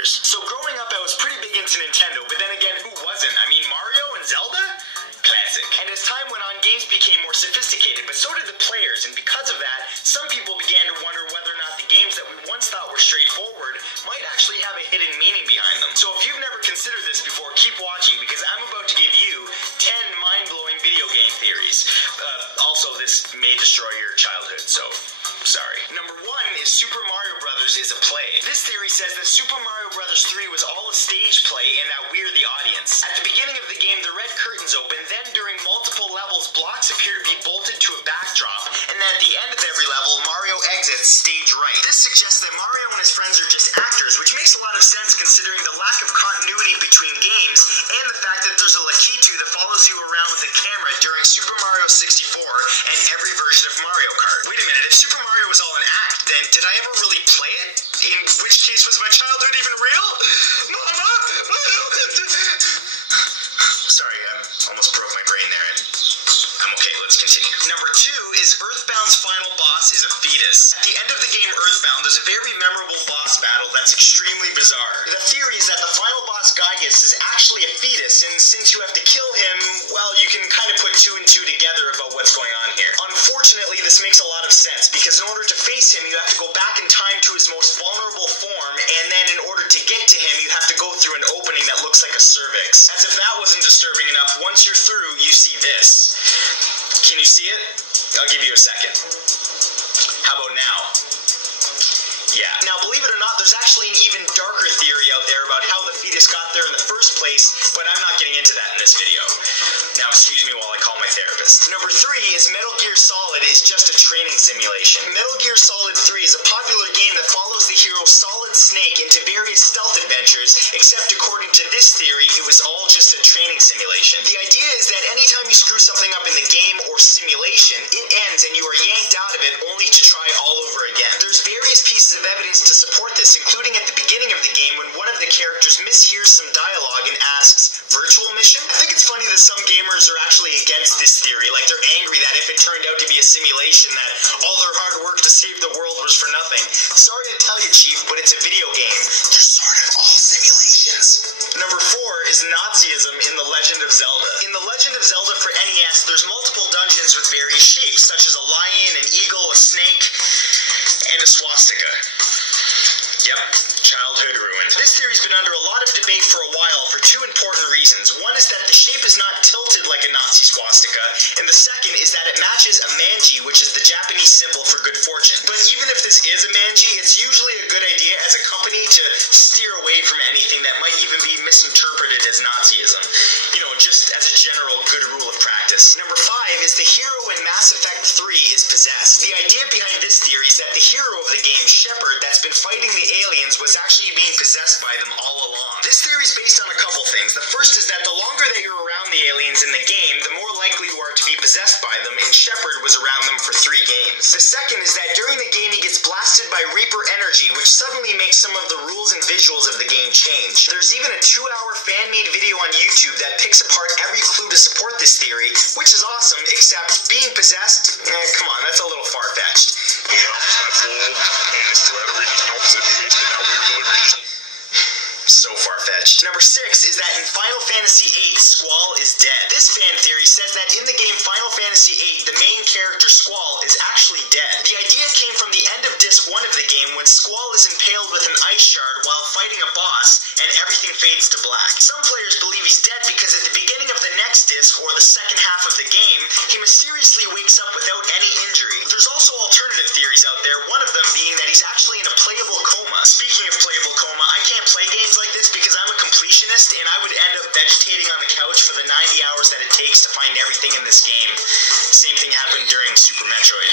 players. So growing up, I was pretty big into Nintendo, but then again, who wasn't? I mean, Mario and Zelda? Classic. And as time went on, games became more sophisticated, but so did the players, and because of that, some people began to wonder whether or not the games that we once thought were straightforward might actually have a hidden meaning behind them. So if you've never considered this before, keep watching, because I'm about to give you 10 mind-blowing video game theories. Also, this may destroy your childhood, so sorry. Number 1 is Super Mario Bros. Is a play. This theory says that Super Mario Bros. 3 was all a stage play and that we're the audience. At the beginning of the game, the red curtains open, then during multiple levels, blocks appear to be bolted to a backdrop, and then at the end of every level, Mario exits stage right. This suggests that Mario and his friends are just actors, which makes a lot of sense considering the lack of continuity between games and the fact that there's a Lakitu that follows you around with a camera during Super Mario 64 and every version of Mario Kart. Wait a minute, if Super Mario was all an act, then did I ever really play it? In which case, was my childhood even real? Mama! Sorry, I almost broke my brain there. I'm okay, let's continue. Number 2 is Earthbound's final boss is a fetus. At the end of the game Earthbound, there's a very memorable boss battle that's extremely bizarre. The theory is that the final boss Gygas is actually a fetus, and since you have to kill him, well, you can kind of put 2 and 2 together about what's going on here. Unfortunately, this makes a lot of sense, because in order to face him, you have to go back in time to his most vulnerable form, and then in order to get to him, you have to go through an opening that looks like a cervix. As if that wasn't disturbing enough, once you're through, you see this. Can you see it? I'll give you a second. How about now? Yeah. Now, believe it or not, there's actually an even darker theory out there about how the fetus got there in the first place, but I'm not getting into that in this video. Now, excuse me while I call my therapist. Number 3 is Metal Gear Solid is just a training simulation. Metal Gear Solid 3 is a popular game that follows the hero Solid Snake into various stealth adventures, except according to this theory, it was all just a training simulation. The idea is that anytime you screw something up in the game or simulation, it ends and you are yanked out of it only to try all over again. There's various pieces of evidence to support this, including at the beginning of the game when one of the characters mishears some dialogue and asks, "Virtual mission?" I think it's funny that some gamers are actually against this theory, like they're angry that if it turned out to be a simulation, that all their hard work to save the world was for nothing. Sorry to tell you, Chief, but it's a video game. They're sort of all simulations. Number 4 is Nazism in The Legend of Zelda. In The Legend of Zelda for NES, there's multiple dungeons with various shapes, such as a lion, an eagle, a snake, and a swastika. Yep, childhood ruined. This theory's been under a lot of debate for a while for 2 important reasons. One is that the shape is not tilted like a Nazi swastika, and the second is that it matches a manji, which is the Japanese symbol for good fortune. But even if this is a manji, it's usually a good idea as a company to steer away from anything that might even be misinterpreted as Nazism. You know, just as a general good rule of practice. Number 5 is the hero in Mass Effect 3 is possessed. The idea behind this theory is that the hero of the game, Shepard, that's been fighting the aliens was actually being possessed by them all along. This theory is based on a couple things. The first is that the longer that you're around the aliens in the game, the more likely you are to be possessed by them, and Shepard was around them for 3 games. The second is that during the game he gets blasted by Reaper energy, which suddenly makes some of the rules and visuals of the game change. There's even a 2-hour fan-made video on YouTube that picks apart every clue to support this theory, which is awesome, except being possessed? Come on, that's a little far-fetched. So far-fetched. Number 6 is that in Final Fantasy VIII, Squall is dead. This fan theory says that in the game Final Fantasy VIII, the main character Squall is actually dead. The idea came from the end of Disc 1 of the game when Squall is impaled with an ice shard while fighting a boss, and everything fades to black. Some players believe he's dead because at the beginning of the next disc, or the second half of the game, he mysteriously wakes up without any injury. There's also alternative theories out there, one of them being that he's actually in a playable coma. Speaking of playable coma, I can't play games like this because I'm a completionist and I would end up vegetating on the couch for the 90 hours that it takes to find everything in this game. Same thing happened during Super Metroid.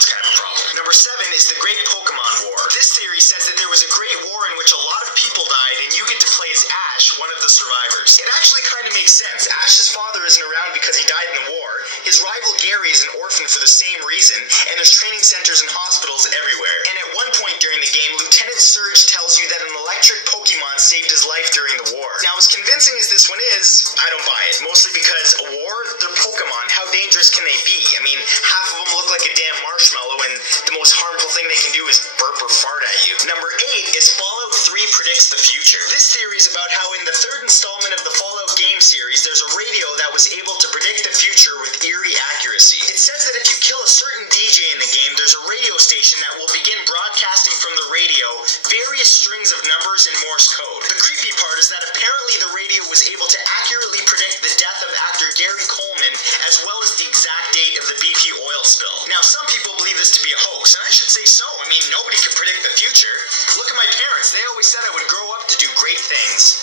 It's kind of a problem. Number 7 is the Great Pokemon War. This theory says that there was a great war in which a lot of people died and you get to play as Ash, one of the survivors. It actually kind of makes sense. Ash's father isn't around because he died in the war. His rival Gary is an orphan for the same reason, and there's training centers and hospitals everywhere. And at one point during the game, Lieutenant Surge tells you that an electric Pokemon saved his life during the war. Now, as convincing as this one is, I don't buy it. Mostly because a war, they're Pokemon. How dangerous can they be? I mean, half of them look like a damn marshmallow, and the most harmful thing they can do is burp or fart at you. Number 8 is Fallout 3 predicts the future. This theory is about how in the third installment of the Fallout game series, there's a radio that was able to predict the future with eerie accuracy. It says that if you kill a certain DJ in the game, there's a radio station that will begin broadcasting from the radio various strings of numbers in Morse code. The creepy part is that apparently the radio was able to accurately predict the death of actor Gary Coleman, as well as the exact date of the BP oil spill. Now, some people believe this to be a hoax, and I should say so. I mean, nobody can predict the future. Look at my parents. They always said I would grow up to do great things.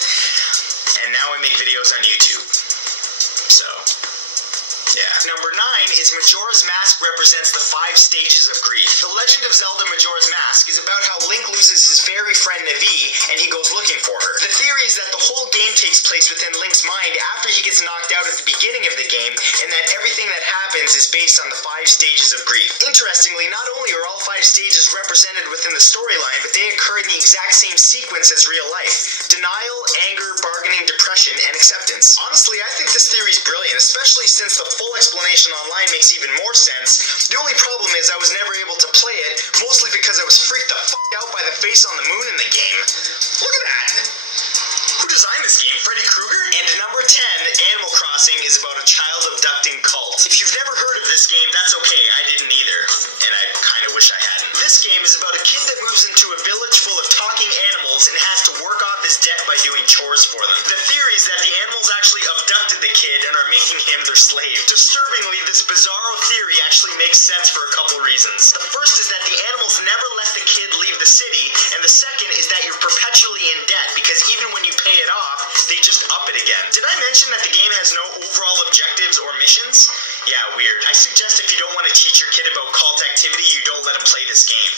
And now I make videos on YouTube. So, yeah. Number 9 is Majora's Mask represents the 5 stages of grief. The Legend of Zelda Majora's Mask is about how Link loses his fairy friend Navi, and he goes looking for her. The theory is that the whole game takes place within Link's mind after he gets knocked out at the beginning of the game, and that everything that happens is based on the 5 stages of grief. Interestingly, not only are all 5 stages represented within the storyline, but they occur in the exact same sequence as real life: denial, anger, bargaining, depression, and acceptance. Honestly, I think this theory is brilliant, especially since the full explanation online makes even more sense. The only problem is I was never able to play it, mostly because I was freaked the fuck out by the face on the moon in the game. Look at that! Who designed this game? Freddy Krueger? And number 10, Animal Crossing is about a child abducting cult. If you've never heard of this game, that's okay. I didn't either. And I kind of wish I hadn't. This game is about a kid that moves into a village full of talking animals and has to work off his debt by doing chores for them. The theory is that the animals actually abducted the kid and are making him their slave. Disturbingly, this bizarro theory actually makes sense for a couple reasons. The first is that the animals never let the kid leave the city, and the second is that you're perpetually in debt because even when you pay it off, they just up it again. Did I mention that the game has no overall objectives or missions? Yeah, weird. I suggest if you don't want to teach your kid about cult activity, you don't let him play this game.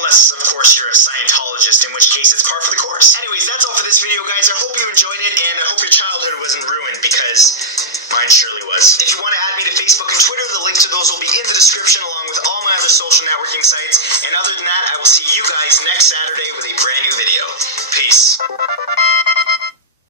Unless, of course, you're a Scientologist, in which case it's par for the course. Anyways, that's all for this video, guys. I hope you enjoyed it, and I hope your childhood wasn't ruined, because mine surely was. If you want to add me to Facebook and Twitter, the links to those will be in the description, along with all my other social networking sites. And other than that, I will see you guys next Saturday with a brand new video. Peace.